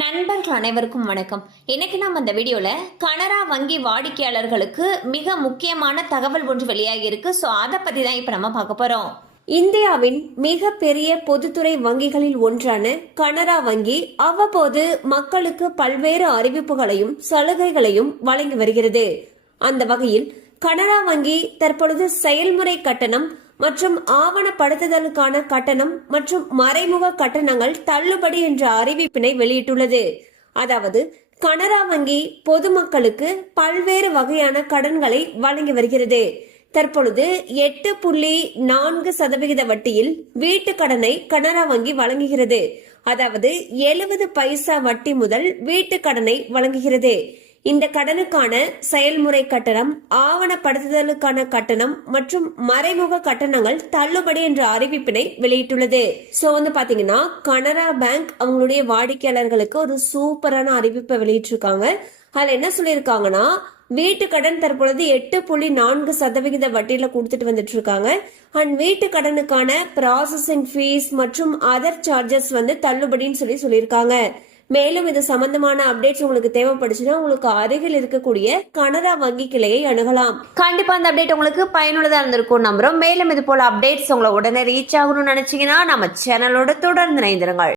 நண்பர்கள் அனைவருக்கும் வணக்கம். இன்னைக்கு நம்ம இந்த வீடியோவில் கனரா வங்கி வாடிக்கையாளர்களுக்கு மிக முக்கியமான தகவல் ஒன்று வெளியாகி இருக்கு. ஸோ அதை பற்றி தான் இப்போ நம்ம பார்க்க போகிறோம் இந்தியாவின் மிக பெரிய பொதுத்துறை வங்கிகளில் ஒன்றான கனரா வங்கி அவ்வப்போது மக்களுக்கு பல்வேறு அறிவிப்புகளையும் சலுகைகளையும் வழங்கி வருகிறது. அந்த வகையில் கனரா வங்கி தற்பொழுது செயல்முறை கட்டணம் மற்றும் ஆவணப்படுத்துதலுக்கான கட்டணம் மற்றும் மறைமுக கட்டணங்கள் தள்ளுபடி என்ற அறிவிப்பினை வெளியிட்டுள்ளது. அதாவது கனரா வங்கி பொதுமக்களுக்கு பல்வேறு வகையான கடன்களை வழங்கி வருகிறது. தற்பொழுது எட்டு புள்ளி நான்கு சதவிகித வட்டியில் வீட்டு கடனை கனரா வங்கி வழங்குகிறது. அதாவது எழுபது பைசா வட்டி முதல் வீட்டு கடனை வழங்குகிறது. இந்த கடனுக்கான செயல்முறை கட்டணம் ஆவணப்படுத்துதலுக்கான கட்டணம் மற்றும் மறைமுக கட்டணங்கள் தள்ளுபடி என்ற அறிவிப்பினை வெளியிட்டுள்ளது. சோ வந்து பாத்தீங்கன்னா கனரா பேங்க் அவங்களுடைய வாடிக்கையாளர்களுக்கு ஒரு சூப்பரான அறிவிப்பை வெளியிட்டிருக்காங்க. அதுல என்ன சொல்லியிருக்காங்கன்னா வீட்டு கடன் தற்பொழுது எட்டு புள்ளி நான்கு சதவிகித வட்டியில கொடுத்துட்டு வந்துட்டு இருக்காங்க அண்ட் வீட்டு கடனுக்கான ப்ராசஸிங் ஃபீஸ் மற்றும் அதர் சார்ஜஸ் வந்து தள்ளுபடின்னு சொல்லி சொல்லியிருக்காங்க. மேலும் இது சம்பந்தமான அப்டேட்ஸ் உங்களுக்கு தேவைப்படுச்சுன்னா உங்களுக்கு அருகில் இருக்கக்கூடிய கனரா வங்கி கிளையை அணுகலாம். கண்டிப்பா அந்த அப்டேட் உங்களுக்கு பயனுள்ளதா இருந்திருக்கும் நம்புறோம். மேலும் இது போல அப்டேட்ஸ் உங்களை உடனே ரீச் ஆகணும்னு நினைச்சீங்கன்னா நம்ம சேனலோட தொடர்ந்து இணைந்திருங்கள்.